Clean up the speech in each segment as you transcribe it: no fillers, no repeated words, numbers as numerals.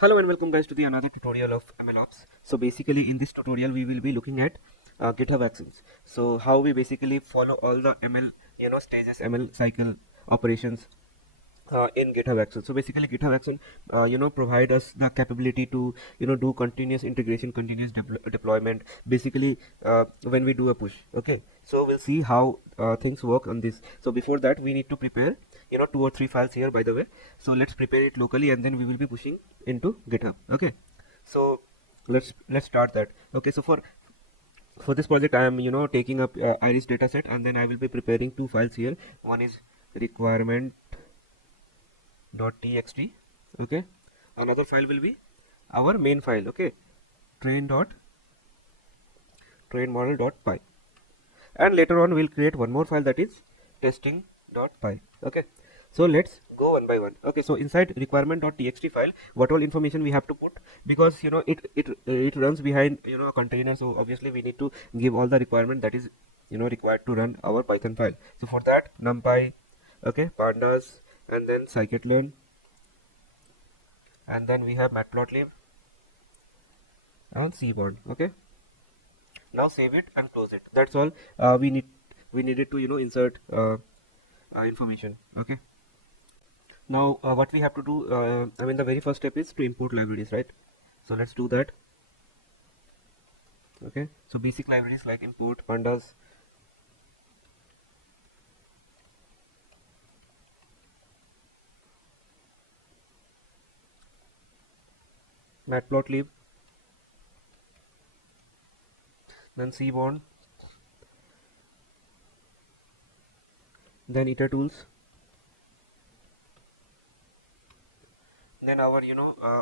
Hello and welcome guys to the another tutorial of MLOps. So basically in this tutorial we will be looking at GitHub Actions. So how we basically follow all the ML stages, ML cycle operations in GitHub Action. So basically GitHub Action provide us the capability to do continuous integration, continuous deployment basically when we do a push. Okay, so we'll see how things work on this. So before that we need to prepare 2 or 3 files here, by the way. So let's prepare it locally and then we will be pushing into GitHub. Okay, so let's start that. Okay, so for this project I am taking up iris dataset, and then I will be preparing 2 files here. One is requirement .txt. Okay, another file will be our main file. Okay, train model.py, and later on we'll create one more file, that is testing.py. Okay, so let's go one by one. Okay, so inside requirement.txt file, what all information we have to put, because it runs behind a container, so obviously we need to give all the requirement that is required to run our Python file. So for that, numpy, okay, pandas, and then scikit-learn, and then we have matplotlib and cboard. Okay, now save it and close it. That's all we needed to insert information. Okay, now what we have to do, I mean the very first step is to import libraries, right? So let's do that. Okay, so basic libraries like import pandas, matplotlib, then cboard, then itertools, then our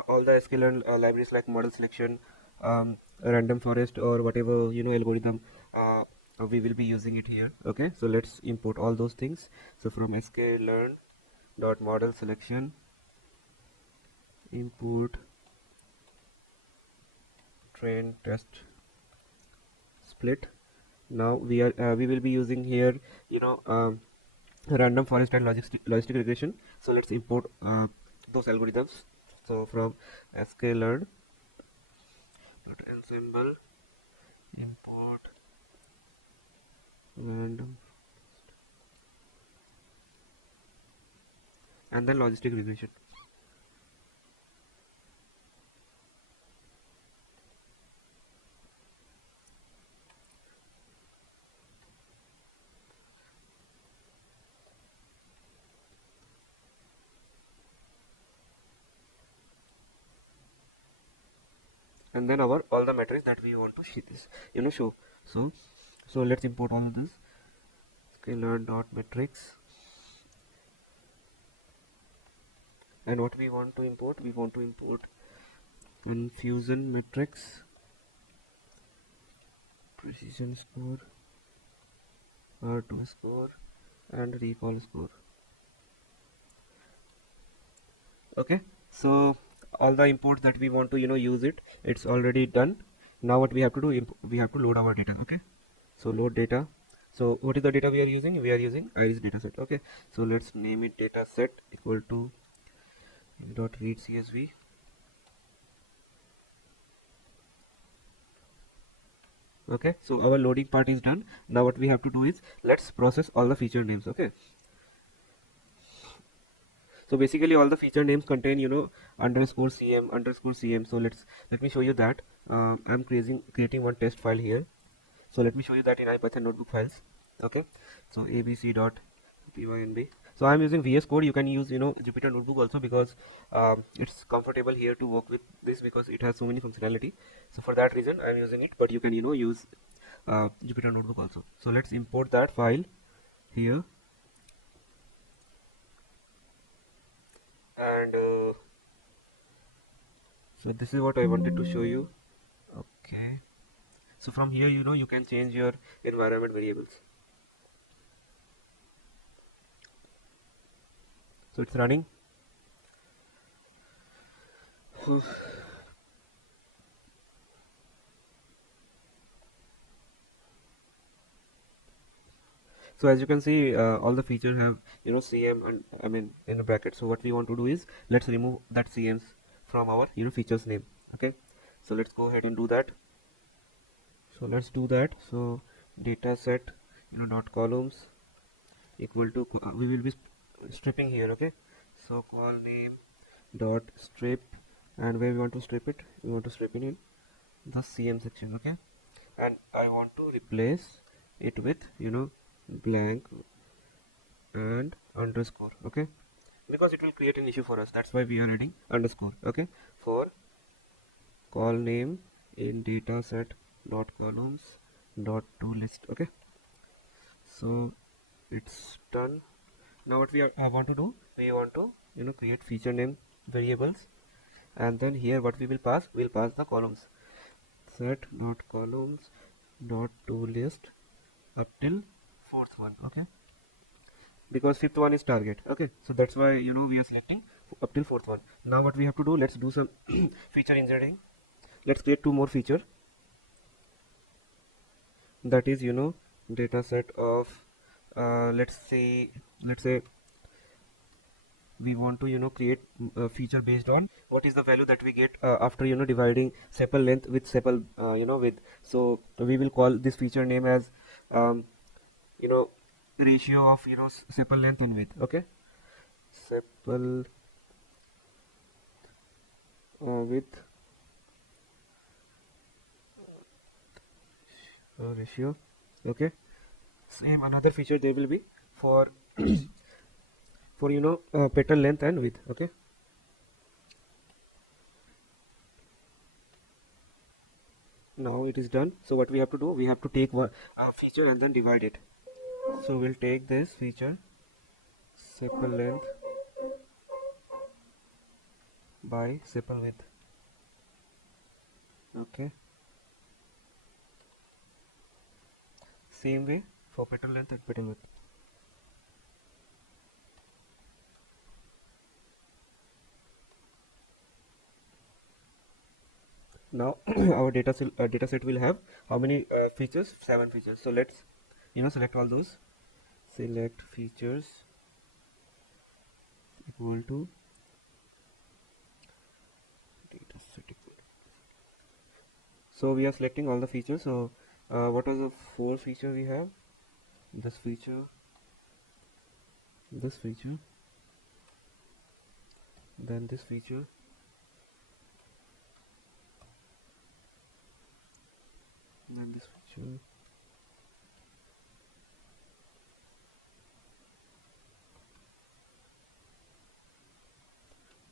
all the sklearn libraries like model selection, random forest, or whatever algorithm we will be using it here. Okay, so let's import all those things. So from sklearn dot model selection, import train test split. Now we will be using here random forest and logistic regression. So let's import those algorithms. So from sklearn dot ensemble, import random and then logistic regression. And then our all the metrics that we want to show. So let's import all of this. Sklearn dot metrics, and what we want to import, we want to import confusion metrics, precision score, R2 score, and recall score. Okay, so all the imports that we want to use it's already done. Now what we have to do, we have to load our data. Okay, so load data. So what is the data we are using? We are using iris dataset. Okay, so let's name it dataset equal to dot read csv. Okay, so our loading part is done. Now what we have to do is let's process all the feature names. Okay, so basically all the feature names contain underscore cm underscore cm. So let me show you that. I'm creating one test file here. So let me show you that in IPython notebook files. Okay, so abc.pynb. So I'm using VS Code. You can use Jupyter Notebook also, because it's comfortable here to work with this, because it has so many functionality. So for that reason I'm using it, but you can use Jupyter Notebook also. So let's import that file here, and so this is what I wanted to show you. Okay, so from here you can change your environment variables. So it's running. So as you can see, all the features have cm and I mean in a bracket. So what we want to do is let's remove that cm's from our features name. Okay, so let's go ahead and do that. So let's do that. So data set dot columns equal to we will be stripping here. Okay, so call name dot strip, and where we want to strip it, we want to strip it in the CM section. Okay, and I want to replace it with blank and underscore. Okay, because it will create an issue for us, that's why we are adding underscore. Okay, for call name in dataset dot columns dot to list. Okay, so it's done. Now what we want to do, we want to create feature name variables, and then here what we will pass, we'll pass the columns set dot columns dot to list up till fourth one. Okay, because fifth one is target. Okay, so that's why we are selecting up till fourth one. Now what we have to do, let's do some feature engineering. Let's create two more feature, that is data set of let's say we want to create a feature based on what is the value that we get after dividing sepal length with sepal width. So we will call this feature name as um, you know ratio of sepal length and width. Okay, sepal width ratio. Okay, same another feature there will be for for petal length and width. Okay, now it is done. So what we have to do, we have to take one feature and then divide it. So we'll take this feature sepal length by sepal width. Okay, same way for petal length and petal width. Now our data set will have how many features? 7 features. So let's select all those. Select features equal to data set equal. So we are selecting all the features. So what are the 4 features we have? This feature, then this feature, then this feature.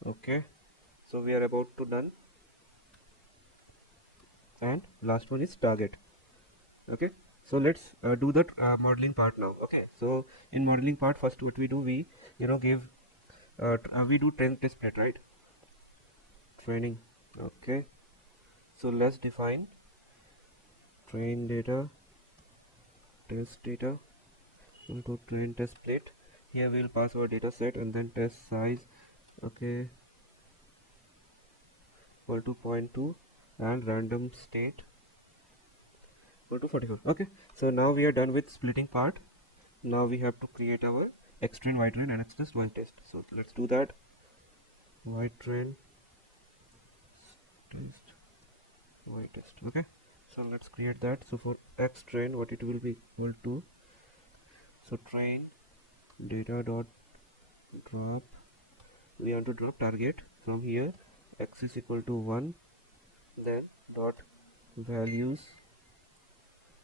Okay, so we are about to done, and last one is target. Okay, so let's do that modeling part now. Okay, so in modeling part, first what we do, we give we do train test plate, right? Training. Okay, so let's define train data test data into train test plate. Here we will pass our data set and then test size. Okay, equal to 0.2 and random state equal to 44. Okay, so now we are done with splitting part. Now we have to create our xtrain, ytrain and xtest, ytest. So let's do that. Ytrain test ytest. Okay, so let's create that. So for xtrain, what it will be equal to, so train data dot drop, we want to drop target from here, x is equal to 1, then dot values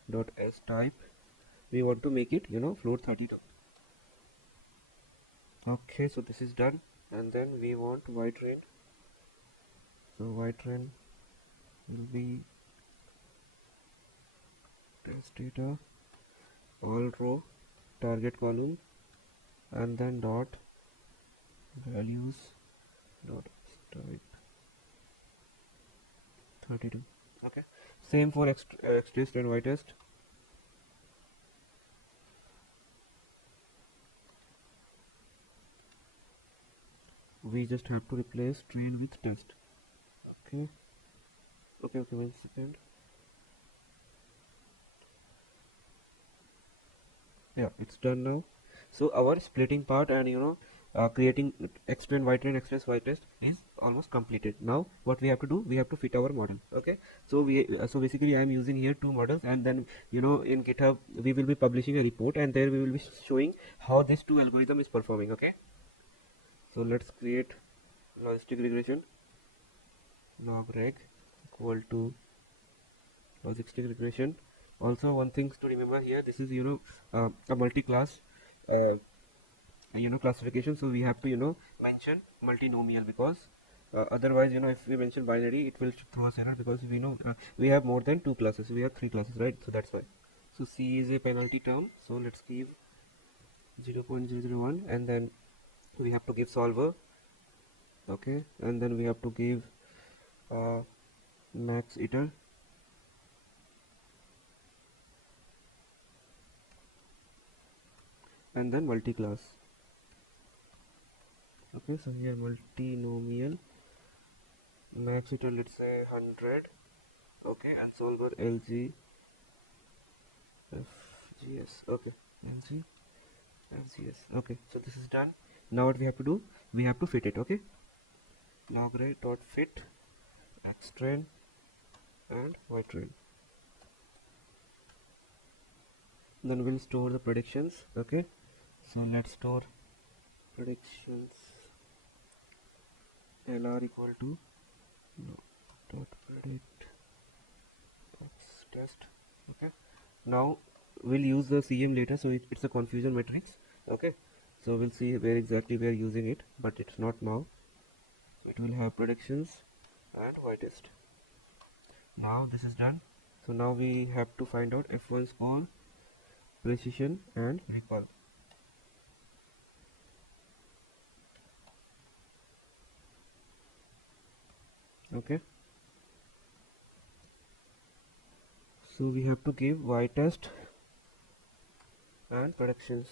dot s type, we want to make it float 32. Okay, so this is done, and then we want ytrain. So ytrain will be test data all row target column and then dot values dot type 32. Okay, same for xtest and ytest. We just have to replace train with test. Okay, 1 second. Yeah, it's done now. So our splitting part and creating extend y train express y test is almost completed. Now what we have to do, we have to fit our model. Okay, so so basically I am using here two models, and then in GitHub we will be publishing a report, and there we will be showing how this two algorithm is performing. Okay, so let's create logistic regression log reg equal to logistic regression. Also, one thing to remember here, this is a multi-class classification, so we have to mention multinomial, because otherwise if we mention binary it will throw us error, because we know we have more than two classes, we have three classes, right? So that's why. So C is a penalty term, so let's give 0.001, and then we have to give solver. Okay, and then we have to give max iter, and then multi-class. Okay, so here multinomial max iter, let's say 100. Okay, and solver LG FGS. Okay, LG FGS. Okay, so this is done. Now what we have to do, we have to fit it. Okay, logray dot fit xtrain and ytrain. Then we'll store the predictions. Okay, so let's store predictions lr equal to dot predict x test. Okay, now we'll use the CM later, so it's a confusion matrix. Okay, so we'll see where exactly we are using it, but it's not now. So it will have predictions and y-test. Now this is done. So now we have to find out F1 score, precision and recall. Okay, so we have to give y-test and predictions.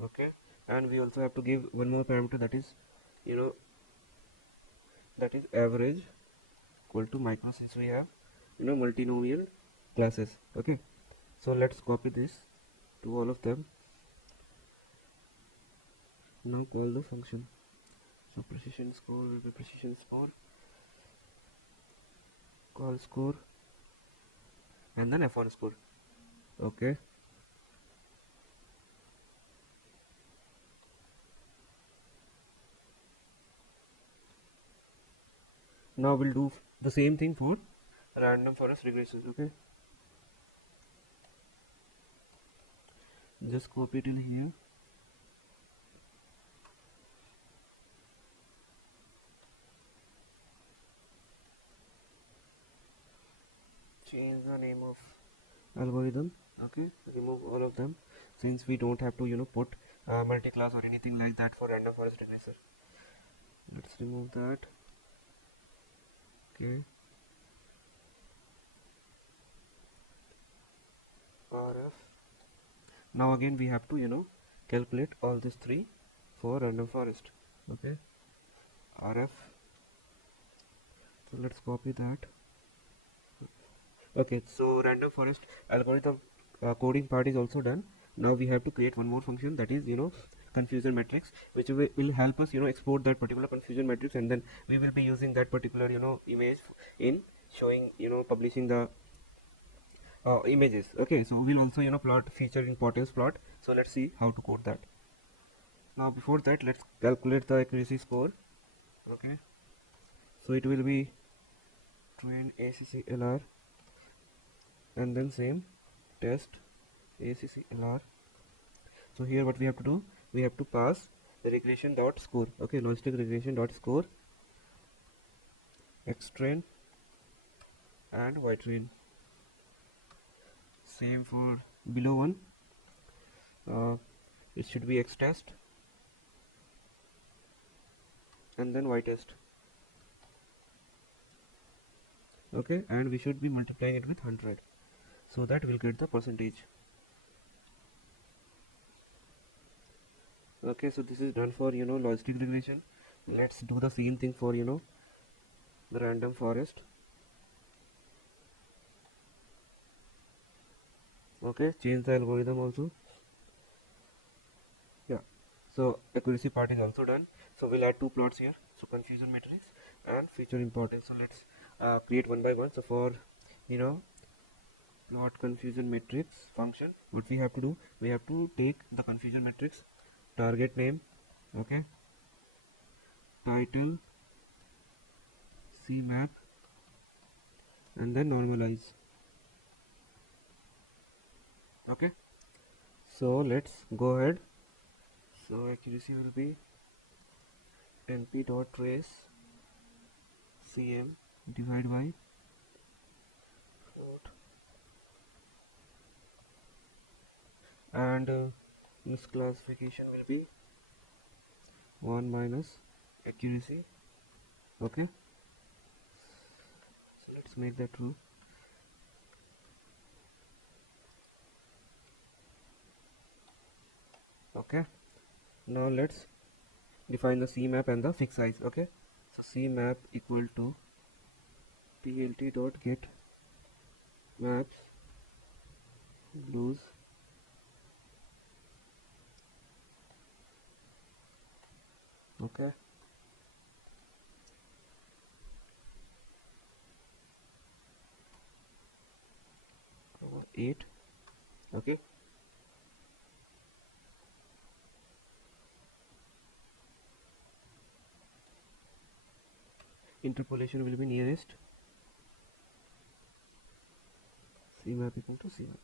Okay, and we also have to give one more parameter, that is that is average equal to micro, since we have multinomial classes. Okay, so let's copy this to all of them. Now call the function. So precision score will be precision score, call score, and then F1 score. Okay, now we'll do the same thing for random forest regression. Okay, just copy till here. Change the name of algorithm. Okay, remove all of them, since we don't have to put multi-class or anything like that for random forest regressor. Let's remove that. Okay, RF. Now again we have to calculate all these three for random forest. Okay, RF. So let's copy that. Okay, so random forest algorithm coding part is also done. Now we have to create one more function, that is confusion matrix, which will help us export that particular confusion matrix, and then we will be using that particular image in showing publishing the images. Okay, so we'll also plot feature importance plot. So let's see how to code that. Now before that, let's calculate the accuracy score. Okay, so it will be train ACC-LR, and then same test ACC-LR. So here what we have to do, we have to pass the regression dot score. Okay, logistic regression dot score, xtrain and ytrain. Same for below one. It should be xtest and then y-test. Okay, and we should be multiplying it with 100, so that we'll get the percentage. Okay, so this is done for logistic regression. Let's do the same thing for the random forest. Okay, change the algorithm also. Yeah, So accuracy part is also done. So we'll add two plots here. So confusion matrix and feature importance. So let's create one by one. So for plot confusion matrix function, what we have to do, we have to take the confusion matrix target name, okay, title, cmap, and then normalize. Okay, so let's go ahead. So accuracy will be np.trace cm divided by float, and misclassification will be 1 minus accuracy. Okay, so let's make that true. Okay, now let's define the cmap and the fixed size. Okay, so cmap equal to plt dot get maps blues. Okay, 8. Okay, interpolation will be nearest cmap equal to cmap.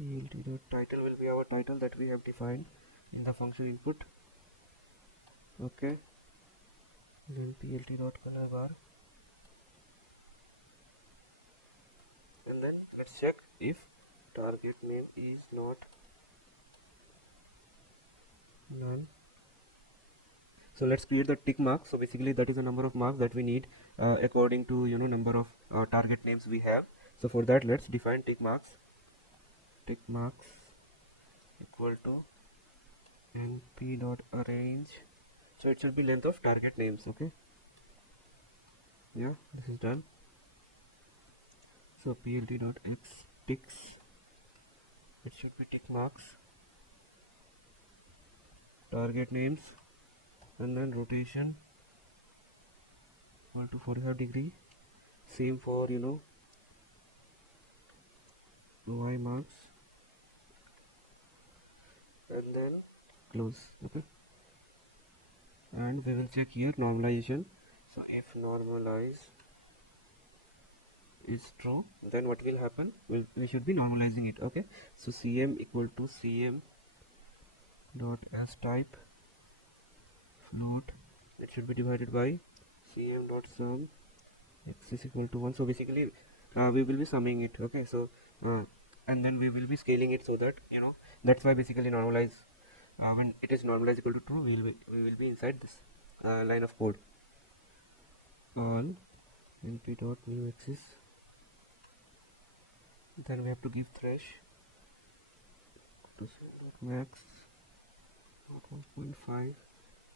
plt dot title will be our title that we have defined in the function input. Okay, then plt dot color bar, and then let's check if target name is not none. So let's create the tick mark. So basically that is the number of marks that we need according to number of target names we have. So for that, let's define tick marks. Tick marks equal to np dot arrange. So it should be length of target names. Okay, yeah, this is done. So plt dot x ticks, it should be tick marks, target names, and then rotation equal to 45 degree. Same for y marks, and then close. Okay, and we will check here normalization. So if normalize is true, then what will happen, we should be normalizing it. Okay, so cm equal to cm dot as type float, it should be divided by cm dot sum x is equal to 1. So basically we will be summing it. Okay, so and then we will be scaling it, so that that's why basically normalize, when it is normalized equal to true, we will be inside this line of code. On np dot new axis, then we have to give thresh to max 1.5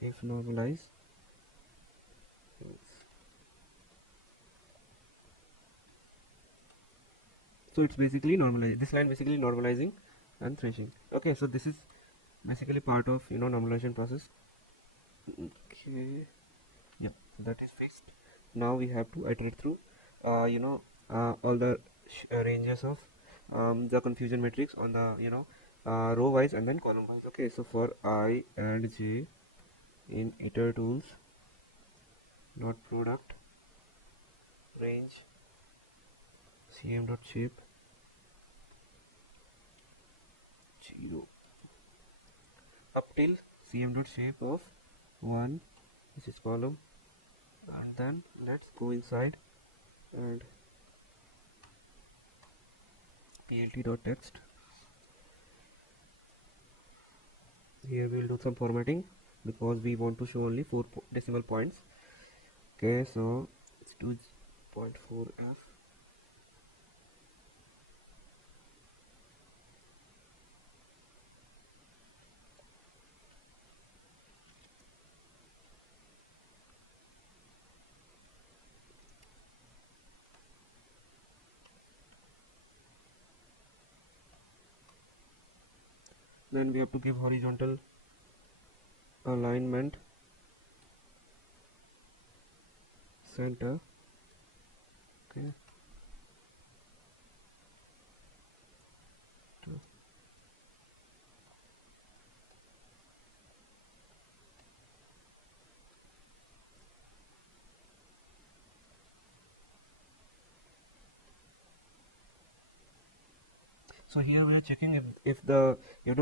if normalize. So it's basically normalizing, this line basically normalizing and threshing. Okay, so this is basically part of normalization process. Okay, yeah, that is fixed. Now we have to iterate through all the ranges of the confusion matrix on the row wise and then column wise. Okay, so for I and j in iter tools dot product range cm dot shape 0 up till cm dot shape of 1, this is column, and then let's go inside and plt dot text. Here we will do some formatting because we want to show only 4 decimal points. Okay, so let's do 0.4f. Then we have to give horizontal alignment center. Okay. So here we are checking if the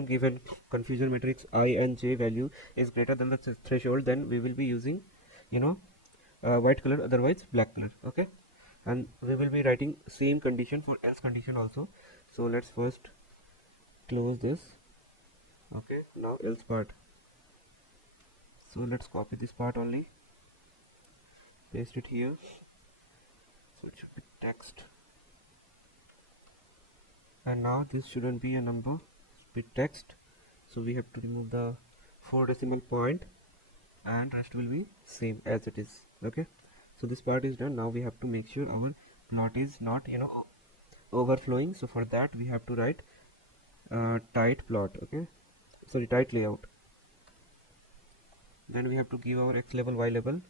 given confusion matrix I and j value is greater than the threshold, then we will be using white color, otherwise black color. Okay, and we will be writing same condition for else condition also. So let's first close this. Okay, now else part. So let's copy this part only, paste it here. So it should be text, and now this shouldn't be a number, be text. So we have to remove the 4 decimal point, and rest will be same as it is. Okay, so this part is done. Now we have to make sure our plot is not overflowing. So for that we have to write tight plot. Okay, sorry, tight layout. Then we have to give our x label, y label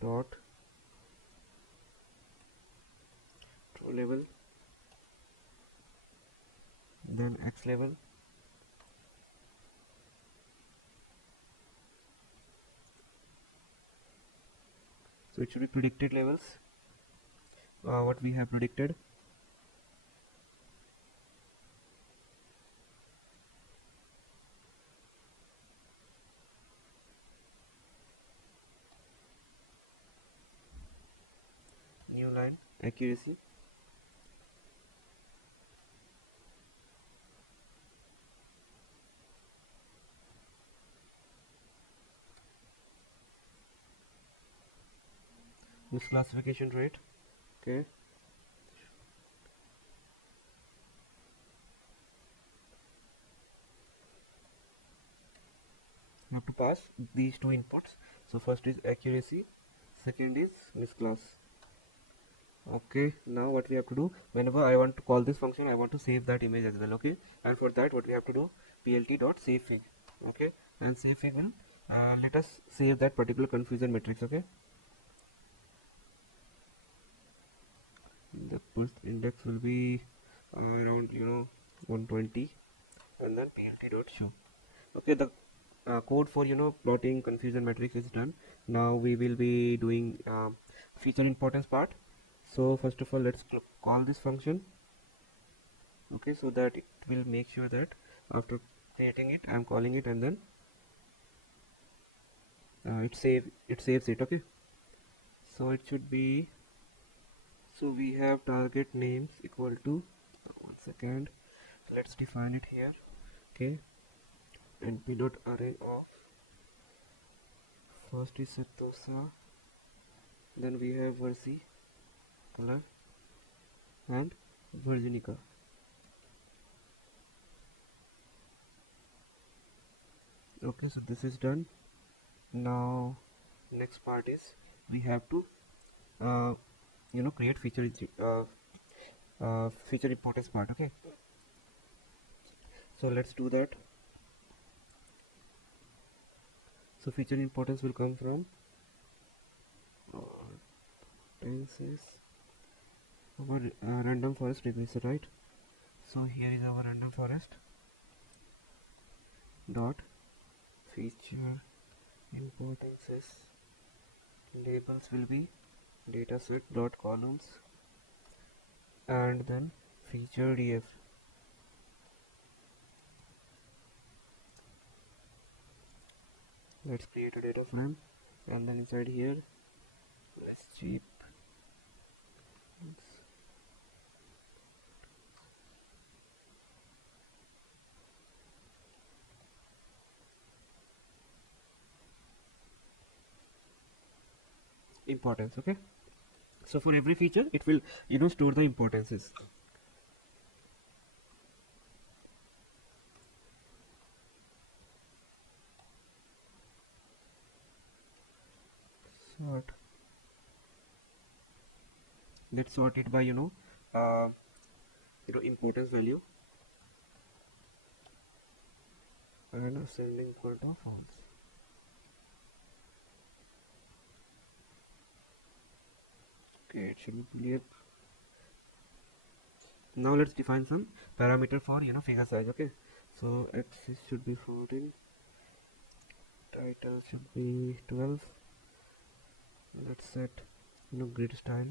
dot row label, then x label, so it should be predicted labels, what we have predicted. New line accuracy, misclassification rate. Okay, you have to pass these two inputs. So first is accuracy, second is misclass. Okay, now what we have to do, whenever I want to call this function, I want to save that image as well. Okay, and for that what we have to do, plt.savefig. Okay, and savefig will let us save that particular confusion matrix. Okay, the first index will be around 120, and then plt.show. Okay, the code for plotting confusion matrix is done. Now we will be doing feature importance part. So first of all, let's call this function. Okay, so that it will make sure that after creating it, I am calling it, and then it saves it. Okay, so it should be, so we have target names equal to, one second, let's define it here. Okay, np.array of, first is Satosa, then we have Versi, color, and Virginica. Okay, so this is done. Now next part is we have to create feature feature importance part. Okay, so let's do that. So feature importance will come from our random forest replacer, right? So here is our random forest dot feature importances. Labels will be dataset dot columns, and then feature df. Let's create a data frame, and then inside here let's cheap importance. Okay, so for every feature it will store the importances. Sort, let's sort it by importance value. and ascending point of false. Okay, it should be clear. Now let's define some parameter for figure size. Okay, so axis should be 14, title should be 12. Let's set grid style.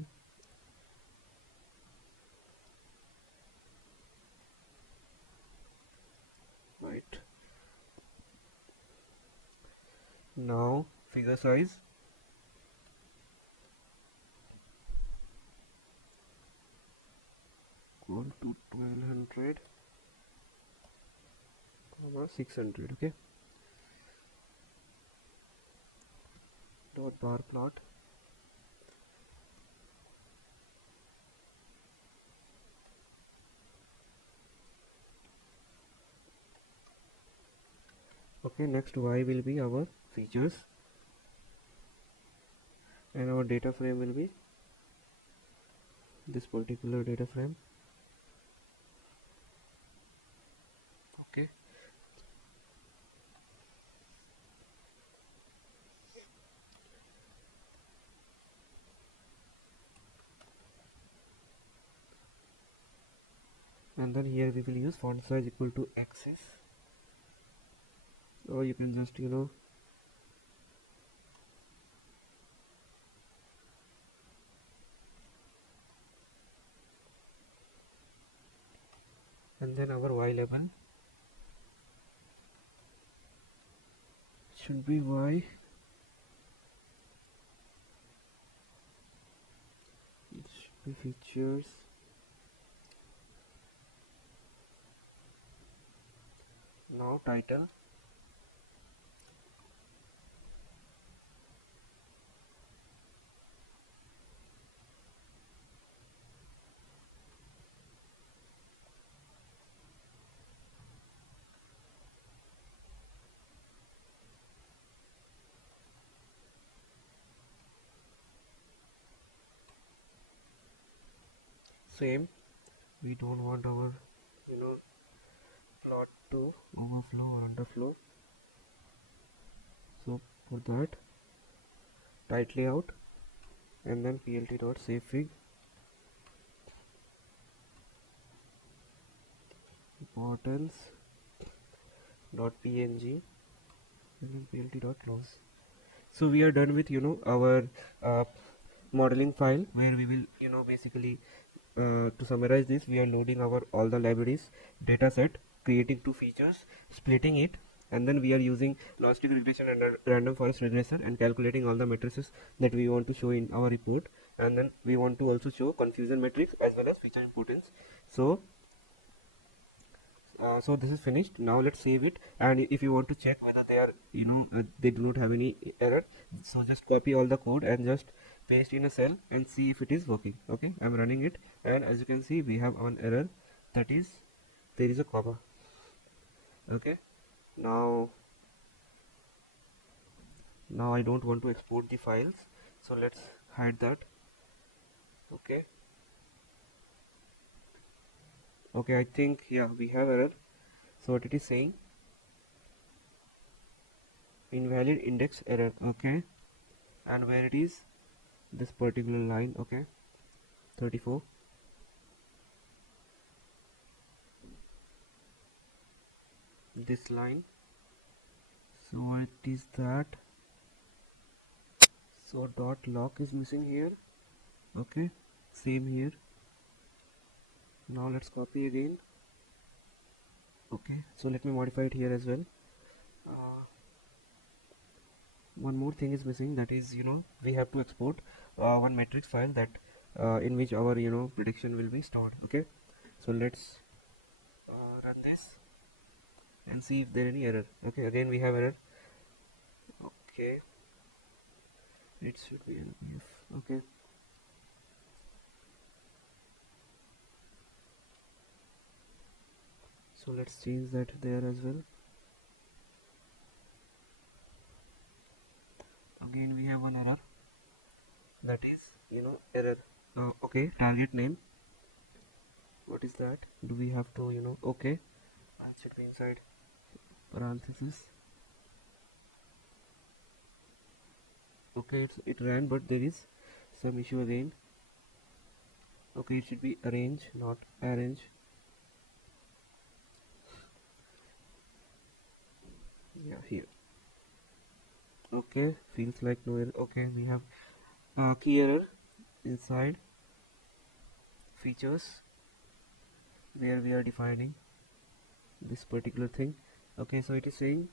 Right, now figure size equal to 1200 600. Okay, dot bar plot. Okay, next y will be our features and our data frame will be this particular data frame. Okay, and then here we will use font size equal to axis, or you can just and then our y label should be y it should be features. Now title same. We don't want our plot to overflow or underflow, so for that tight layout and then plt.savefig importance.png and then plt.close. So we are done with our modeling file, where we will basically to summarize this, we are loading our all the libraries data set, creating two features, splitting it, and then we are using logistic regression and random forest regression and calculating all the matrices that we want to show in our report, and then we want to also show confusion matrix as well as feature importance. So so this is finished. Now let's save it, and if you want to check whether they are they do not have any error, so just copy all the code and just paste in a cell and see if it is working. Okay, I'm running it, and as you can see we have one error, that is there is a comma. Okay, now I don't want to export the files, so let's hide that. Okay, I think yeah, we have error. So what it is saying, invalid index error. Okay, and where it is, this particular line. Okay, 34, this line. So what is that? So dot lock is missing here. Okay, same here. Now let's copy again. Okay, so let me modify it here as well. One more thing is missing, that is we have to export one matrix file that in which our prediction will be stored. Okay, so let's run this and see if there any error. Okay, again we have error. Okay, it should be NPF. Okay, so let's change that there as well. Again we have one error, that is error. Okay, target name, what is that? Do we have to okay, that should be inside parenthesis. Okay, it ran, but there is some issue again. Okay, it should be arrange, not arrange. Yeah, here. Okay, feels like no error. Okay, we have key error inside features where we are defining this particular thing. Okay, so it is saying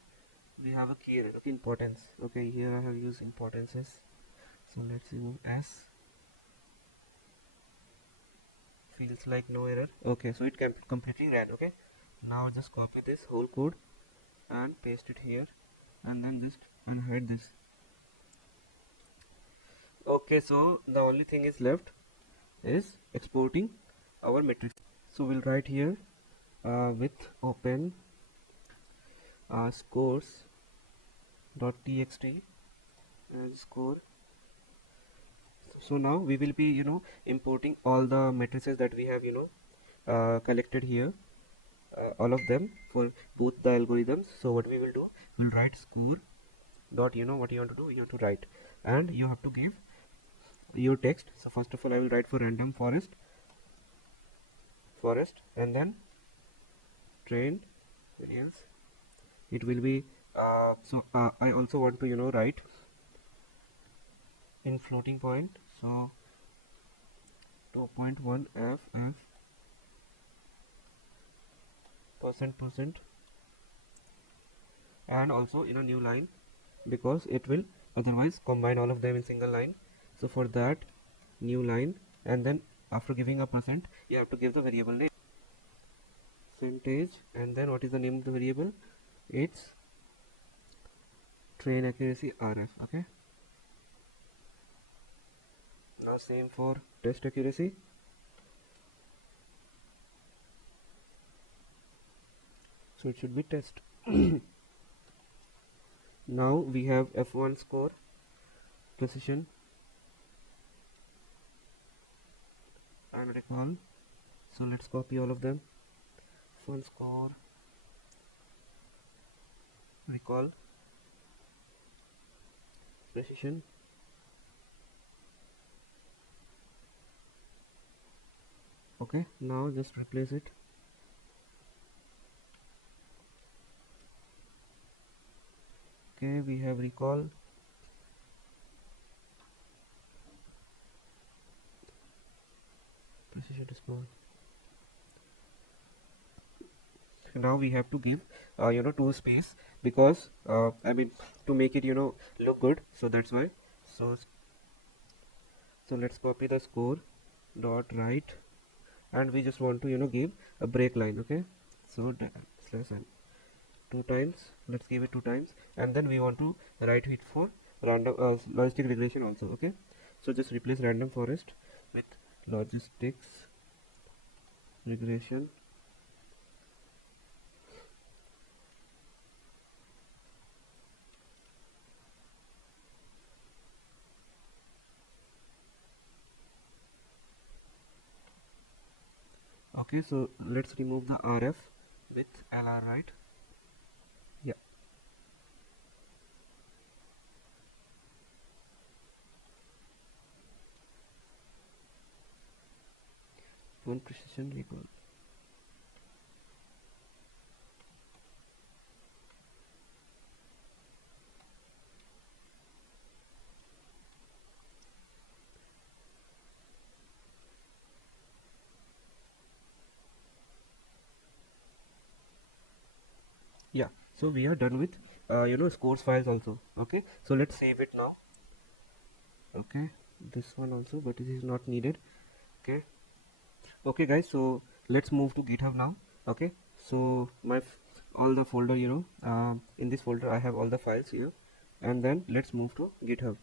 we have a key error. Okay, importance. Okay, here I have used importances. So let's remove S. Feels like no error. Okay, so it completely ran. Okay, now just copy this whole code and paste it here, and then just unhide this. Okay, so the only thing is left is exporting our matrix. So we'll write here with open scores dot txt and score. So now we will be importing all the matrices that we have collected here, all of them for both the algorithms. So what we will do, we'll write score dot, what you want to do, you have to write, and you have to give your text. So first of all I will write for random forest, and then train variance. It will be I also want to write in floating point, so 2.1 f percent, and also in a new line, because it will otherwise combine all of them in single line. So for that, new line, and then after giving a percent you have to give the variable name, percentage, and then what is the name of the variable? It's train accuracy RF. Okay, now same for test accuracy. So it should be test. Now we have F1 score, precision, and recall. So let's copy all of them. F1 score, recall, precision. Okay, now just replace it. Okay, we have recall, precision response. Now we have to give two space, because I mean, to make it look good, so that's why. So let's copy the score dot write, and we just want to give a break line. Okay, so slash n 2 times, let's give it 2 times, and then we want to write it for random logistic regression also. Okay, so just replace random forest with logistics regression. Okay, so let's remove the RF with LR, right? Yeah. One precision recall. Yeah, so we are done with scores files also. Okay, so let's save it now. Okay, this one also, but it is not needed. Okay guys, so let's move to GitHub now. Okay, so all the folder, in this folder I have all the files here, and then let's move to GitHub.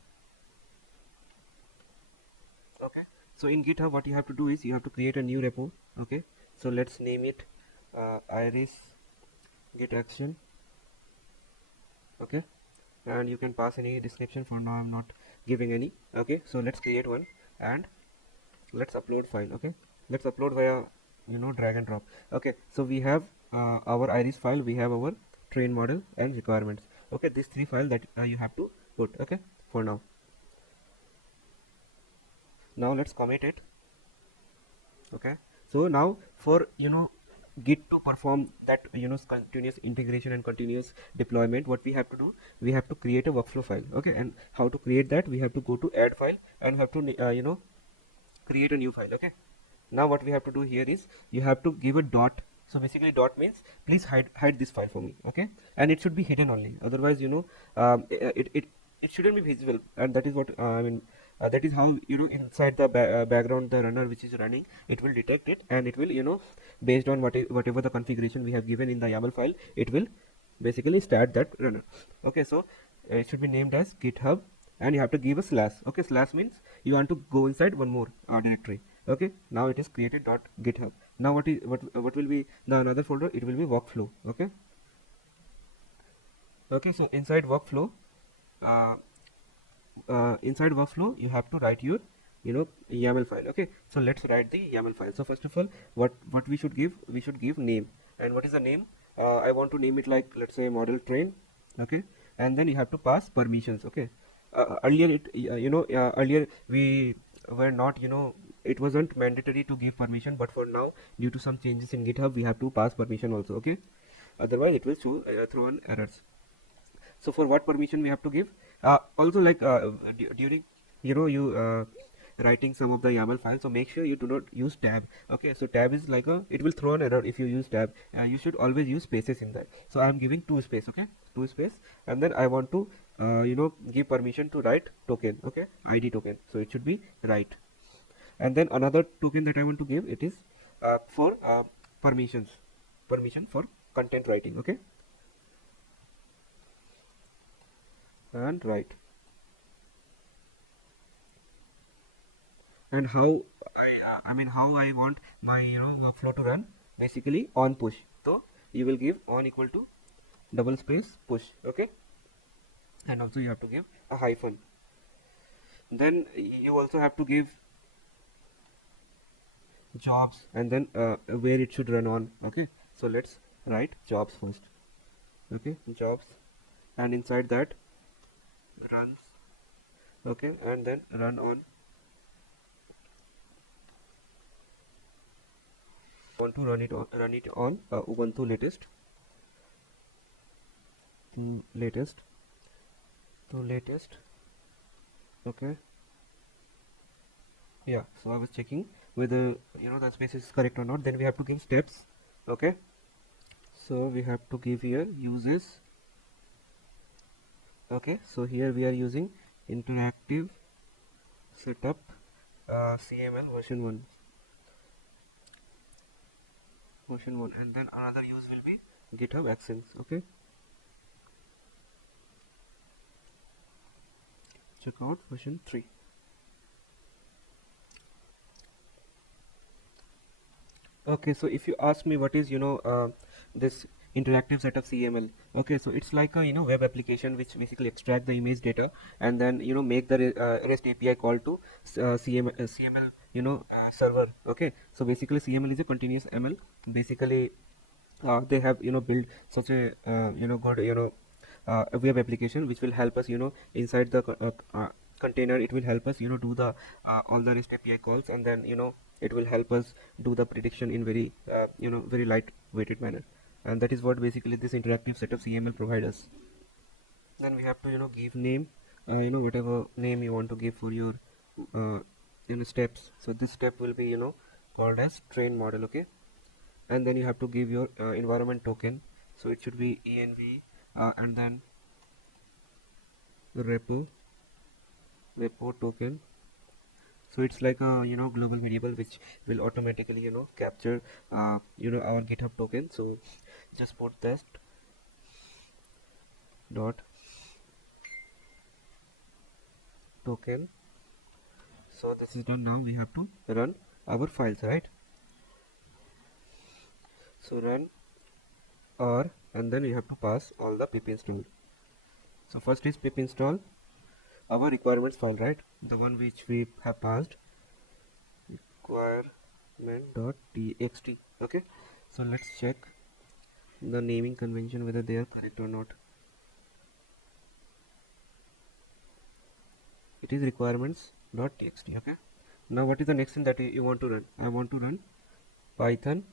Okay, so in GitHub what you have to do is you have to create a new repo. Okay, so let's name it iris git action. Okay, and you can pass any description. For now I'm not giving any. Okay, so let's create one, and let's upload file. Okay, let's upload via drag and drop. Okay, so we have our iris file, we have our train model, and requirements. Okay, these three files that you have to put. Okay, for now. Now let's commit it. Okay, so now for Git to perform that continuous integration and continuous deployment, what we have to do, we have to create a workflow file. Okay, and how to create that? We have to go to add file and have to create a new file. Okay, now what we have to do here is you have to give a dot. So basically dot means please hide this file for me. Okay, and it should be hidden only, otherwise it shouldn't be visible, and that is what I mean. That is how inside the background, the runner which is running, it will detect it, and it will based on whatever the configuration we have given in the YAML file, it will basically start that runner. Okay, so it should be named as GitHub, and you have to give a slash. Okay, slash means you want to go inside one more directory. Okay, now it is created .github. Now what will be the another folder? It will be workflow. Okay, okay, so uh, inside workflow you have to write your YAML file. Okay, so let's write the YAML file. So first of all, what we should give? We should give name. And what is the name? I want to name it like, let's say, model train. Okay, and then you have to pass permissions. Okay, earlier we were not, it wasn't mandatory to give permission, but for now, due to some changes in GitHub, we have to pass permission also. Okay, otherwise it will throw on errors. So for what permission we have to give? Also, like during you writing some of the YAML files, so make sure you do not use tab. Okay, so tab is like it will throw an error if you use tab. You should always use spaces in that. So I am giving 2 space. Okay, 2 space, and then I want to give permission to write token. Okay, ID token, so it should be write. And then another token that I want to give, it is for permission for content writing. Okay, and write. And how how I want my workflow to run, basically on push. So you will give on equal to double space push. Okay, and also you have to give a hyphen. Then you also have to give jobs, and then where it should run on. Okay, so let's write jobs first. Okay, jobs, and inside that runs. Okay, and then run on. Want to run it on Ubuntu latest to latest. Okay, yeah, so I was checking whether the space is correct or not. Then we have to give steps. Okay, so we have to give here uses. Okay, so here we are using interactive setup CML version 1, and then another use will be GitHub Actions. Okay, check out version 3. Okay, so if you ask me what is this interactive setup CML, okay, so it's like a web application which basically extract the image data, and then make the REST API call to CML server. Okay, so basically CML is a continuous ML. Basically they have built such a good a web application which will help us inside the container. It will help us do the all the REST API calls, and then it will help us do the prediction in very very light weighted manner, and that is what basically this interactive setup CML provides us. Then we have to give name, whatever name you want to give for your steps. So this step will be called as train model. Okay, and then you have to give your environment token, so it should be env, and then repo token. So it's like a global variable which will automatically capture our GitHub token. So just put test dot token. So this is done. Now we have to run our files, right? So run R, and then you have to pass all the pip install. So first is pip install our requirements file, right? The one which we have passed, requirement.txt. Okay, so let's check the naming convention, whether they are correct or not. It is requirements.txt. Okay, now what is the next thing that you want to run? I want to run python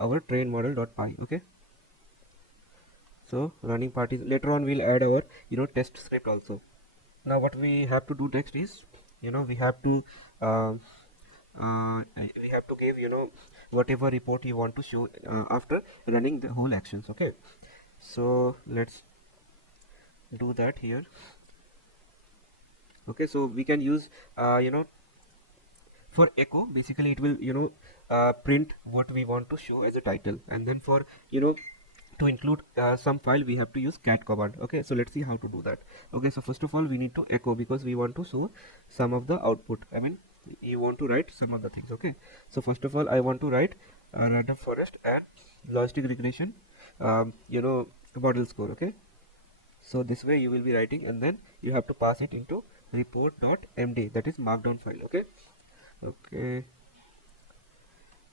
our train model.py. Okay, so running part is later on we'll add our test script also. Now what we have to do next is we have to uh, we have to give whatever report you want to show after running the whole actions. Okay, so let's do that here. Okay, so we can use for echo, basically it will print what we want to show as a title, and then for to include some file we have to use cat command. Okay, so let's see how to do that. Okay, so first of all we need to echo because we want to show some of the output. I mean, you want to write some of the things. Okay, so first of all I want to write random forest and logistic regression model score. Okay, so this way you will be writing, and then you have to pass it into report.md, that is markdown file. Okay, okay,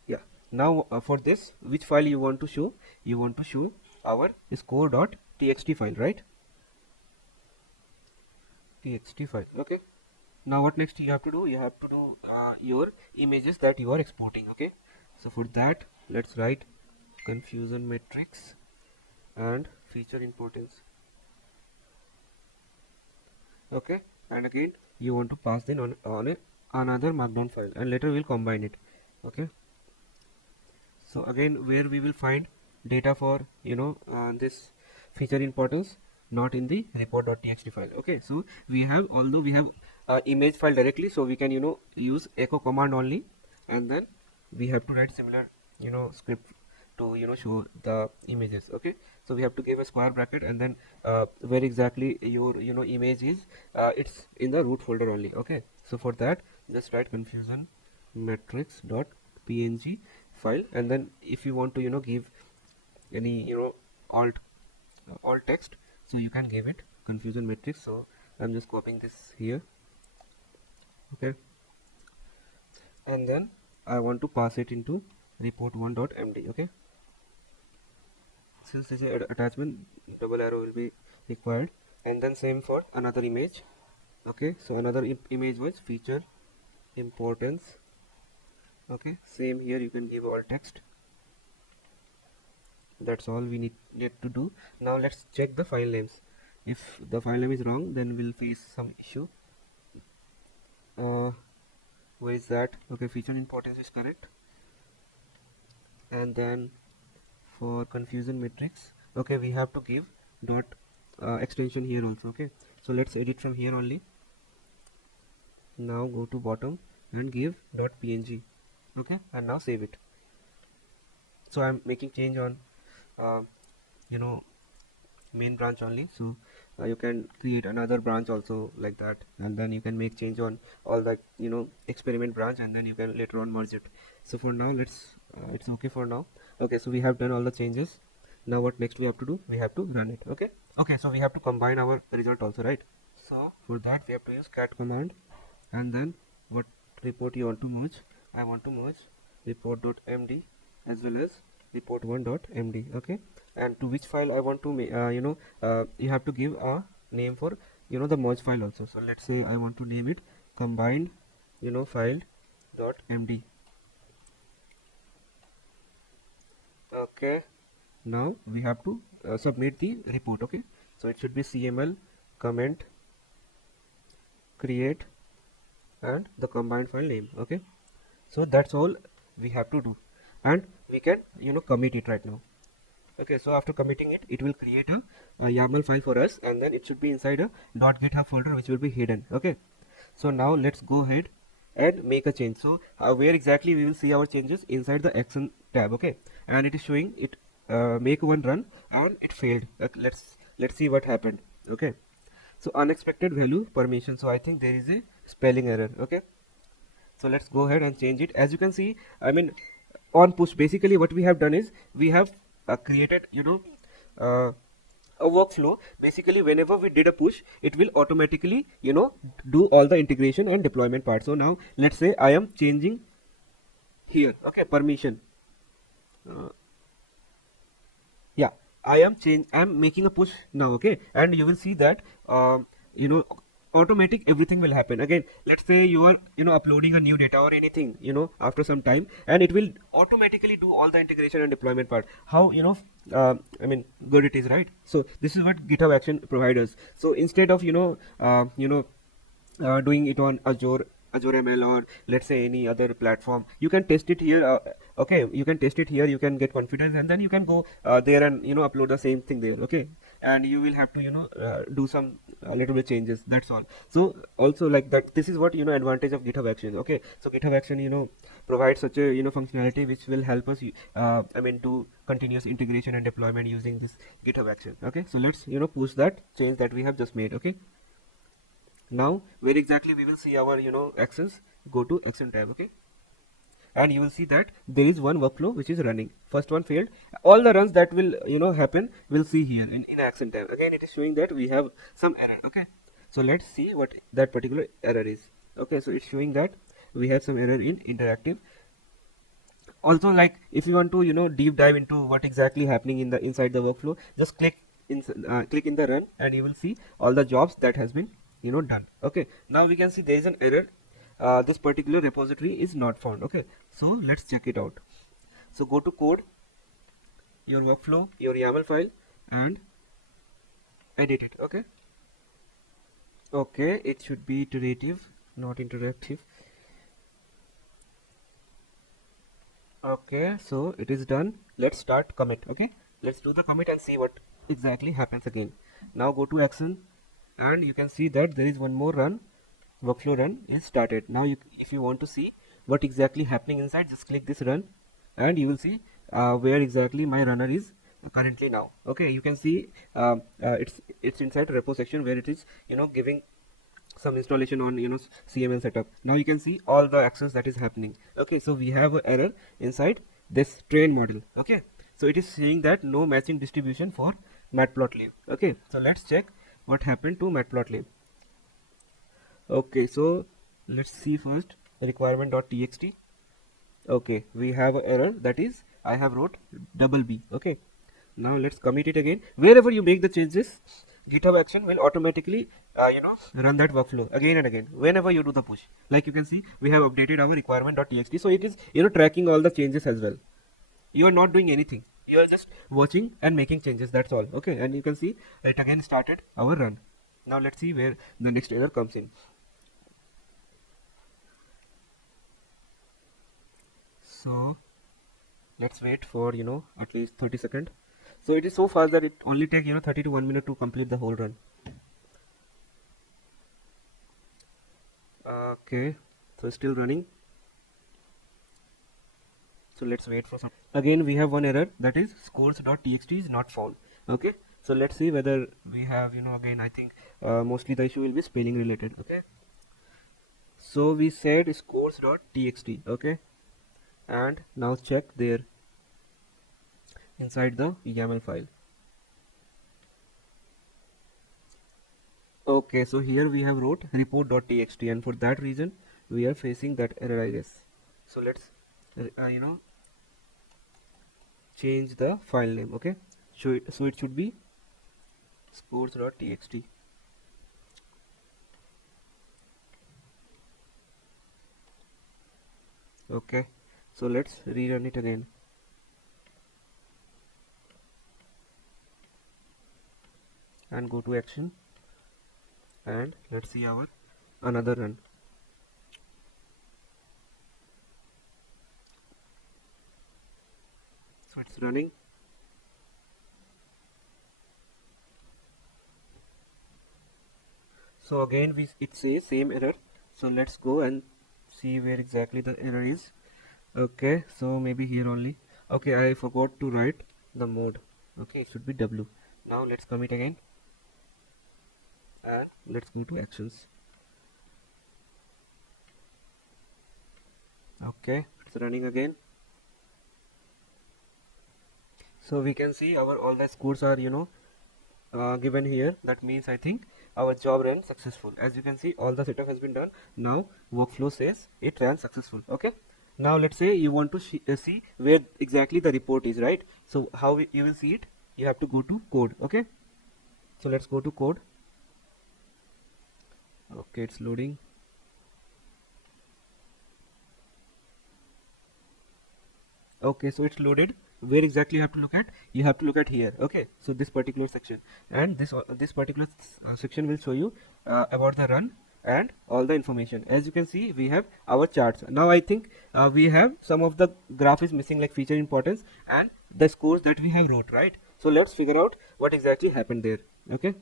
yeah. Now for this, which file you want to show? You want to show our score.txt file, right? Txt file. Okay, now what next you have to do? You have to do your images that you are exporting. Okay, so for that let's write confusion matrix and feature importance. Okay, and again you want to pass in on another markdown file, and later we'll combine it. Okay, so again where we will find data for this feature importance, not in the report.txt file. Okay, so we have, although we have image file directly, so we can use echo command only, and then we have to write similar script to show the images. Okay, so we have to give a square bracket, and then where exactly your image is, it's in the root folder only. Okay, so for that just write confusion matrix dot png file, and then if you want to give any alt text, so you can give it confusion matrix. So I'm just copying this here. Okay, and then I want to pass it into report1.md. okay, since this is attachment, double arrow will be required, and then same for another image. Okay, so another image was feature importance. Okay, same here, you can give all text. That's all we need to do. Now let's check the file names. If the file name is wrong, then we'll face some issue. Where is that? Okay, feature importance is correct, and then for confusion matrix, okay, we have to give dot extension here also. Okay, so let's edit from here only. Now go to bottom and give dot png. Okay, and now save it. So I'm making change on main branch only, so you can create another branch also like that, and then you can make change on all the experiment branch, and then you can later on merge it. So for now let's it's okay for now. Okay, so we have done all the changes. Now what next we have to do? We have to run it. Okay, so we have to combine our result also, right? So for that we have to use cat command, and then what report you want to merge? I want to merge report.md as well as report1.md. okay, and to which file I want to you have to give a name for the merge file also. So let's say I want to name it combined file.md. okay, now we have to submit the report. Okay, so it should be cml comment create and the combined file name. Okay, so that's all we have to do, and we can commit it right now. Okay, so after committing it, it will create a YAML file for us, and then it should be inside a .github folder which will be hidden. Okay, so now let's go ahead and make a change. So where exactly we will see our changes? Inside the action tab. Okay, and it is showing it make one run, and it failed. Let's see what happened. Okay, so unexpected value permission. So I think there is a spelling error. Okay, so let's go ahead and change it. As you can see, I mean, on push, basically what we have done is we have created a workflow. Basically whenever we did a push, it will automatically do all the integration and deployment part. So now let's say I am changing here, okay, permission, yeah, I'm making a push now, okay, and you will see that you know automatic everything will happen. Again, let's say you are uploading a new data or anything after some time, and it will automatically do all the integration and deployment part. How I mean, good it is, right? So this is what GitHub Action provides us. So instead of doing it on Azure ML, or let's say any other platform, you can test it here. Okay, you can test it here, you can get confidence, and then you can go there and upload the same thing there. Okay, and you will have to do some little bit changes, that's all. So also, like that, this is what advantage of GitHub Action. Okay, so GitHub Action provides such a functionality which will help us I mean, do continuous integration and deployment using this GitHub Action. Okay, so let's push that change that we have just made. Okay, now where exactly we will see our actions, go to action tab. Okay, and you will see that there is one workflow which is running. First one failed. All the runs that will happen, we'll see here in action tab. Again, it is showing that we have some error. Okay, so let's see what that particular error is. Okay, so it's showing that we have some error in interactive. Also, like, if you want to deep dive into what exactly happening in the inside the workflow, just click in the run, and you will see all the jobs that has been done. Okay, now we can see there is an error. This particular repository is not found. Okay, so let's check it out. So go to code, your workflow, your YAML file, and edit it. Okay, okay, it should be iterative, not interactive. Okay, so it is done. Let's start commit. Okay, let's do the commit and see what exactly happens again. Now go to action, and you can see that there is one more run. Workflow run is started. Now if you want to see what exactly happening inside, just click this run, and you will see where exactly my runner is currently now. Okay, you can see it's inside repo section where it is giving some installation on CML setup. Now you can see all the actions that is happening. Okay, so we have an error inside this train model. Okay, so it is saying that no matching distribution for matplotlib. Okay, so let's check what happened to matplotlib. Okay, so let's see first requirement.txt. Okay, we have an error, that is I have wrote double B. Okay, now let's commit it again. Wherever you make the changes, GitHub Action will automatically run that workflow again and again whenever you do the push. Like you can see, we have updated our requirement.txt, so it is tracking all the changes as well. You are not doing anything, you are just watching and making changes, that's all. Okay, and you can see it again started our run. Now let's see where the next error comes in. So let's wait for at least 30 seconds. So it is so fast that it only take 30 to 1 minute to complete the whole run. Okay, so still running. So let's wait for some. Again we have one error, that is scores.txt is not found. Okay, so let's see whether we have again, I think mostly the issue will be spelling related. Okay, so we said scores.txt. okay, and now check there inside the YAML file. Okay, so here we have wrote report.txt, and for that reason we are facing that error, I guess. So let's change the file name. Okay, so it should be scores.txt. Okay, so let's rerun it again. And go to action, and let's see our another run. So it's running. So again it says same error. So let's go and see where exactly the error is. Okay, so maybe here only. Okay, I forgot to write the mode. Okay, it should be W. Now let's commit again, and let's go to actions. Okay, it's running again. So we can see our all the scores are given here. That means I think our job ran successful. As you can see, all the setup has been done. Now workflow says it ran successful. Okay, now let's say you want to see where exactly the report is, right? So how you will see it, you have to go to code. Okay, so let's go to code. Okay, it's loading. Okay, so it's loaded. Where exactly you have to look at? You have to look at here. Okay, so this particular section, and this particular section will show you about the run and all the information. As you can see, we have our charts. Now I think we have some of the graph is missing, like feature importance and the scores that we have wrote, right? So let's figure out what exactly happened there. Okay,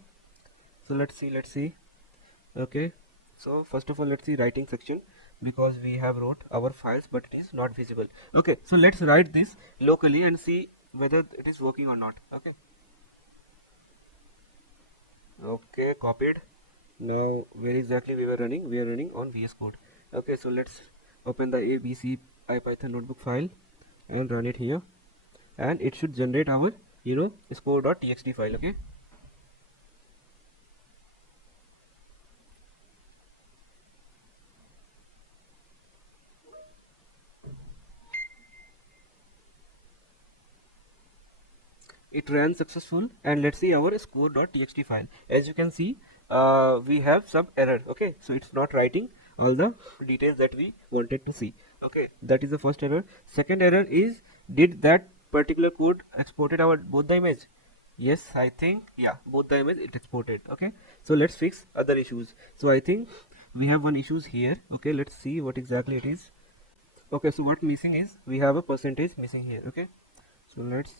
so let's see. Okay, so first of all, let's see writing section, because we have wrote our files but it is not visible. Okay, so let's write this locally and see whether it is working or not. Okay, okay, copied. Now where exactly we were running? We are running on VS Code. Okay, so let's open the ABC IPython notebook file and run it here, and it should generate our score.txt file. Okay, it ran successful, and let's see our score.txt file. As you can see, we have some error. Okay, so it's not writing all the details that we wanted to see. Okay, that is the first error. Second error is, did that particular code exported our both the image? Yes, I think, yeah, both the image it exported. Okay, so let's fix other issues. So I think we have one issues here. Okay, let's see what exactly it is. Okay, so what missing is, we have a percentage missing here. Okay, so let's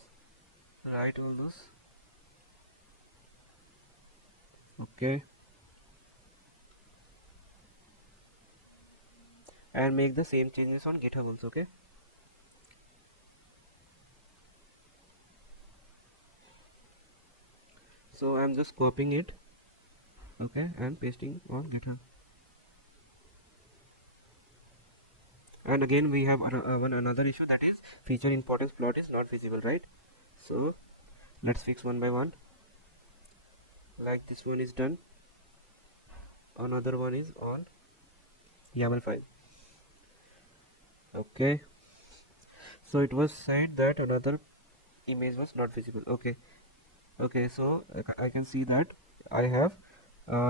write all those. Okay, and make the same changes on GitHub also. Okay, so I'm just copying it, okay, and pasting on GitHub. And again we have another issue, that is feature importance plot is not visible, right? So let's fix one by one. Like this one is done, another one is on YAML file. Okay, so it was said that another image was not visible. Okay, okay, so I can see that I have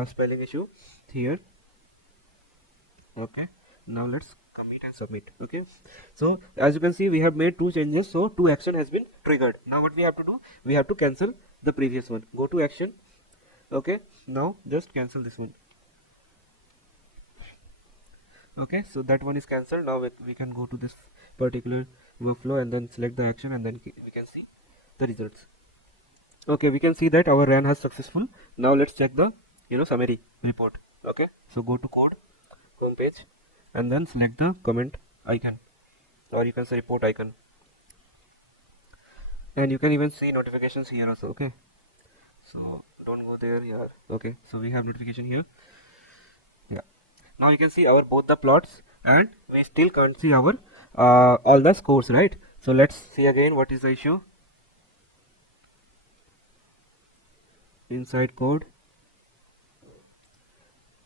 spelling issue here. Okay, now let's commit and submit. Okay, so as you can see, we have made two changes, so two action has been triggered. Now what we have to do, we have to cancel the previous one. Go to action. Okay, now just cancel this one. Okay, so that one is cancelled. Now we can go to this particular workflow and then select the action, and then we can see the results. Okay, we can see that our run has successful. Now let's check the summary report. Okay, so go to code, home page, and then select the comment icon, or you can say report icon, and you can even see notifications here also. Okay, so don't go there. Yeah, okay, so we have notification here. Yeah, now you can see our both the plots, and we still can't see our all the scores, right? So let's see again what is the issue. Inside code.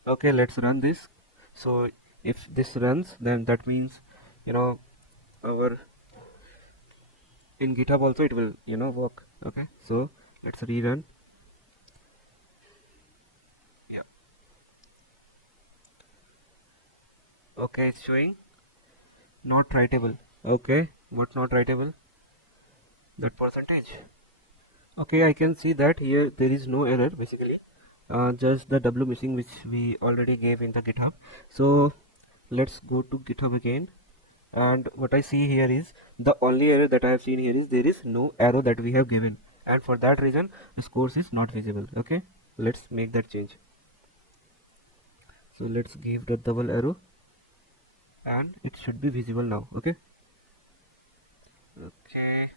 Okay, let's run this. So if this runs, then that means our in GitHub also it will work. Okay, so let's rerun. Yeah, okay, it's showing not writable. Okay, what's not writable? That percentage. Okay, I can see that here there is no error basically, just the W missing, which we already gave in the GitHub. So let's go to GitHub again, and what I see here is the only error that I have seen here is there is no arrow that we have given, and for that reason the scores is not visible. Okay, let's make that change. So let's give the double arrow, and it should be visible now. Okay, okay,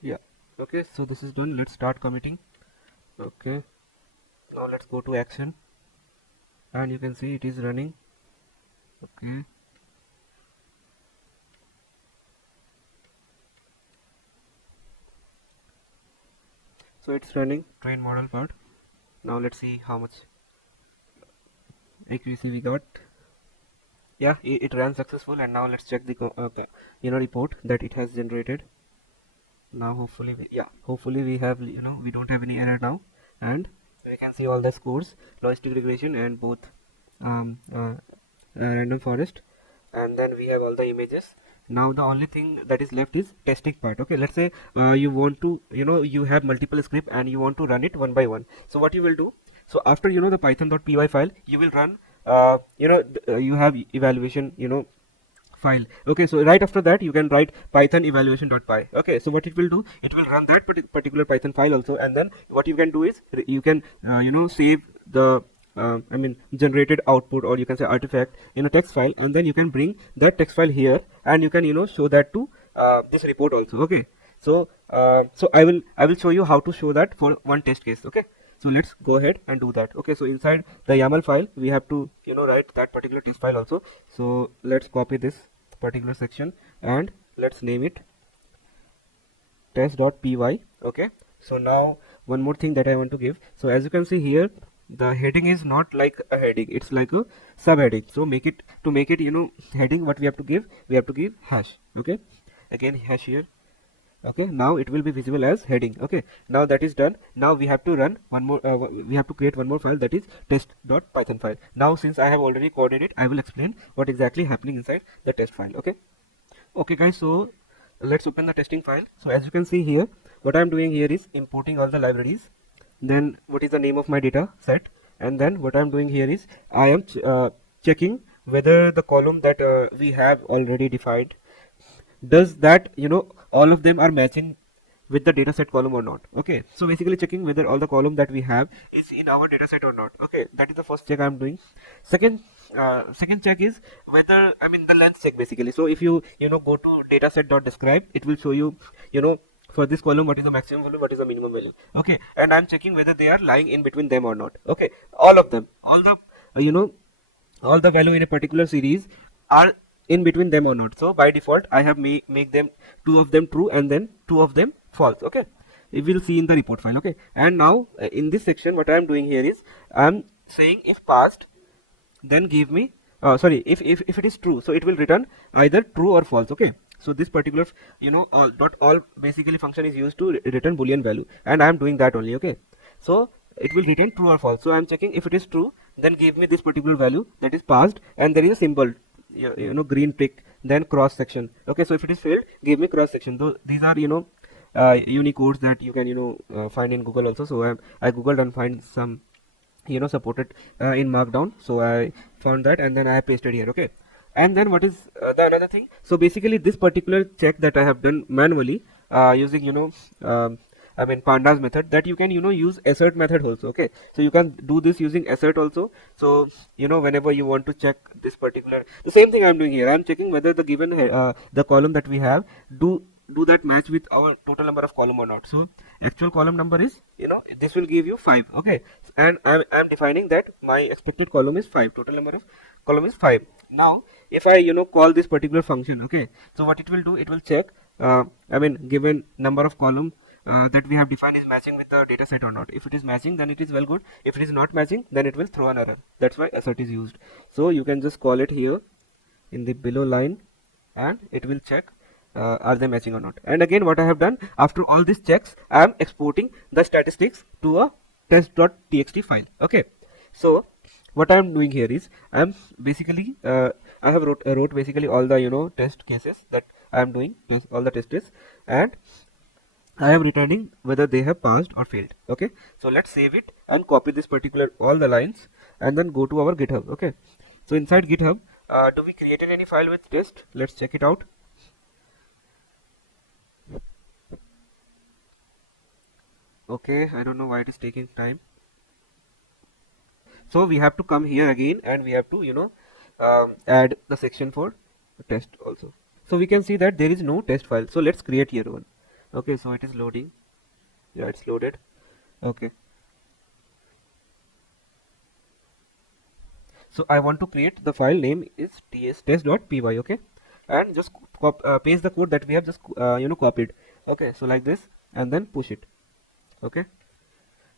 yeah, okay, so this is done. Let's start committing. Okay, now let's go to action, and you can see it is running. Okay, so it's running train model part. Now let's see how much accuracy we got. yeah, it ran successful. And now let's check the report that it has generated. Now hopefully we have, we don't have any error now, and we can see all the scores, logistic regression and both um, uh, random forest, and then we have all the images. Now the only thing that is left is testing part. Okay, let's say you want to, you have multiple script and you want to run it one by one. So what you will do, so after the python.py file, you will run you have evaluation file. Okay, so right after that you can write python evaluation.py. okay, so what it will do, it will run that particular python file also, and then what you can do is you can save the generated output, or you can say artifact, in a text file, and then you can bring that text file here, and you can show that to this report also. Okay, so I will show you how to show that for one test case. Okay, so let's go ahead and do that. Okay, so inside the YAML file we have to write that particular test file also. So let's copy this particular section and let's name it test.py. okay, so now one more thing that I want to give. So as you can see here, the heading is not like a heading, it's like a subheading. So make it heading, what we have to give, hash. Okay, again hash here. Okay, now it will be visible as heading. Okay, now that is done. Now we have to run one more we have to create one more file, that is test.python file. Now since I have already coded it, I will explain what exactly happening inside the test file. Okay guys, so let's open the testing file. So as you can see here, what I'm doing here is importing all the libraries, then what is the name of my data set, and then what I'm doing here is I am checking whether the column that we have already defined, does that all of them are matching with the dataset column or not. Okay, so basically checking whether all the column that we have is in our dataset or not. Okay, that is the first check I'm doing. Second check is whether, the length check basically. So if you go to dataset.describe, it will show you for this column what is the maximum value, what is the minimum value. Okay, and I'm checking whether they are lying in between them or not. Okay, all of them, all the all the value in a particular series are in between them or not. So by default I have make them, two of them true and then two of them false. Okay, we will see in the report file. Okay, and now in this section what I am doing here is I am saying if passed, then give me sorry, if it is true, so it will return either true or false. Okay, so this particular all basically function is used to return boolean value, and I am doing that only. Okay, so it will return true or false. So I am checking if it is true, then give me this particular value, that is passed, and there is a symbol, green tick, then cross section. Okay, so if it is failed, give me cross section. Though these are Unicodes that you can find in Google also. So I googled and find some supported in Markdown, so I found that and then I pasted here. Okay, and then what is the another thing? So basically this particular check that I have done manually using pandas method, that you can use assert method also. Okay, so you can do this using assert also. So whenever you want to check this particular, the same thing I'm doing here, I'm checking whether the given the column that we have do that match with our total number of column or not. So actual column number is this will give you 5. Okay, and I'm defining that my expected column is 5, total number of column is 5. Now if I call this particular function, okay, so what it will do, it will check given number of column that we have defined is matching with the data set or not. If it is matching, then it is well good. If it is not matching, then it will throw an error. That's why assert is used. So you can just call it here in the below line and it will check are they matching or not. And again what I have done, after all these checks, I am exporting the statistics to a test.txt file. Okay, so what I am doing here is I am basically I have wrote basically all the test cases that I am doing, all the test cases, and I am returning whether they have passed or failed. Okay, so let's save it and copy this particular all the lines and then go to our GitHub. Okay, so inside GitHub do we created any file with test? Let's check it out. Okay, I don't know why it is taking time. So we have to come here again and we have to add the section for test also. So we can see that there is no test file, so let's create here one. Okay, so it is loading. Yeah, it's loaded. Okay, so I want to create, the file name is test.py. okay, and just paste the code that we have just copied. Okay, so like this, and then push it. Okay,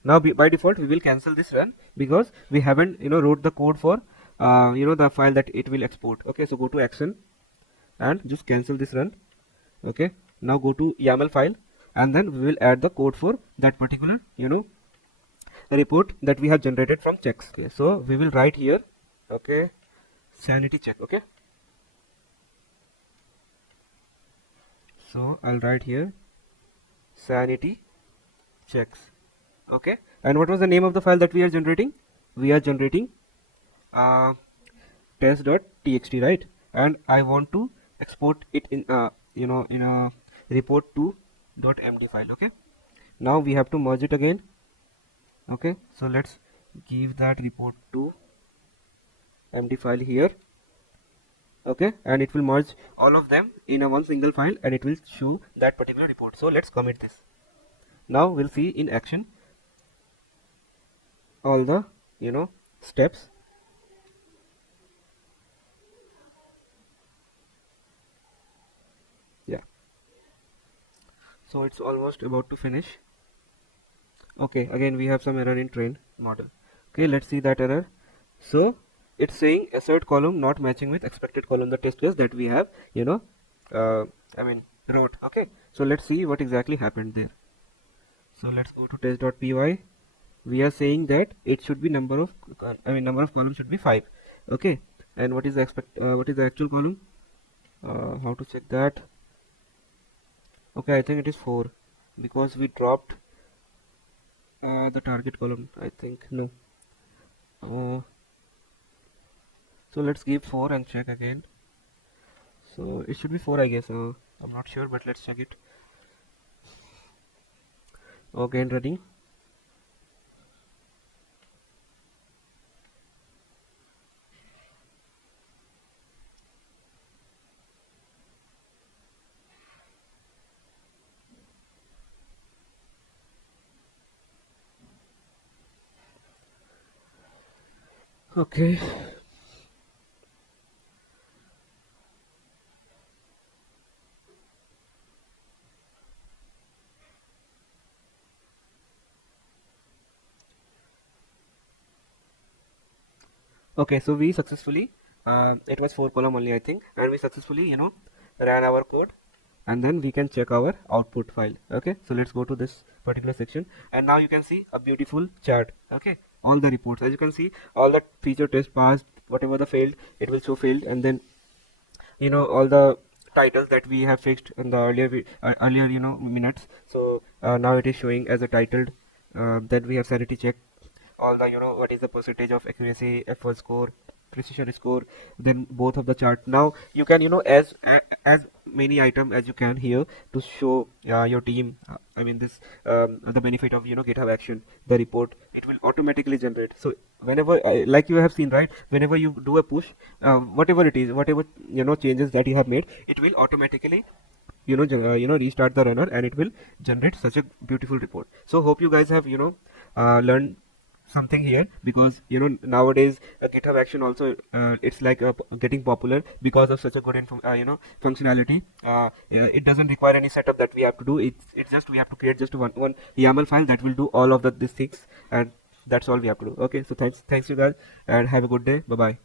now by default we will cancel this run because we haven't wrote the code for the file that it will export. Okay, so go to action and just cancel this run. Okay, now go to YAML file, and then we will add the code for that particular report that we have generated from checks. Okay, so we will write here, okay, sanity check. Okay, so I'll write here sanity checks. Okay, and what was the name of the file that we are generating? We are generating test.txt, right? And I want to export it in in a report2.md file. Okay, now we have to merge it again. Okay, so let's give that report2.md file here. Okay, and it will merge all of them in a one single file, and it will show that particular report. So let's commit this. Now we'll see in action all the steps. Yeah, so it's almost about to finish. Okay, again we have some error in train model. Okay, let's see that error. So it's saying assert column not matching with expected column, the test case that we have wrote. Okay, so let's see what exactly happened there. So let's go to test.py. We are saying that it should be number of columns should be 5. Okay, and what is the actual column? How to check that? Okay, I think it is 4 because we dropped the target column. I think no. So let's give 4 and check again. So it should be 4, I guess. I'm not sure, but let's check it. Again running. Okay. Okay, so we successfully it was 4 column only, I think, and we successfully ran our code, and then we can check our output file. Okay, so let's go to this particular section, and now you can see a beautiful chart. Okay, all the reports, as you can see, all the feature test passed, whatever the failed, it will show failed, and then all the titles that we have fixed in the earlier minutes. So now it is showing as a titled. Then we have sanity check, all the what is the percentage of accuracy, F1 score, precision score, then both of the chart. Now you can as many item as you can here to show your team this the benefit of GitHub action, the report, it will automatically generate. So whenever like you have seen, right, whenever you do a push, whatever it is, whatever changes that you have made, it will automatically restart the runner, and it will generate such a beautiful report. So hope you guys have learned something here, because nowadays GitHub action also it's like getting popular because of such a good functionality. It doesn't require any setup that we have to do. It's just we have to create just one YAML file that will do all of these things, and that's all we have to do. Okay, so thanks you guys, and have a good day. Bye bye.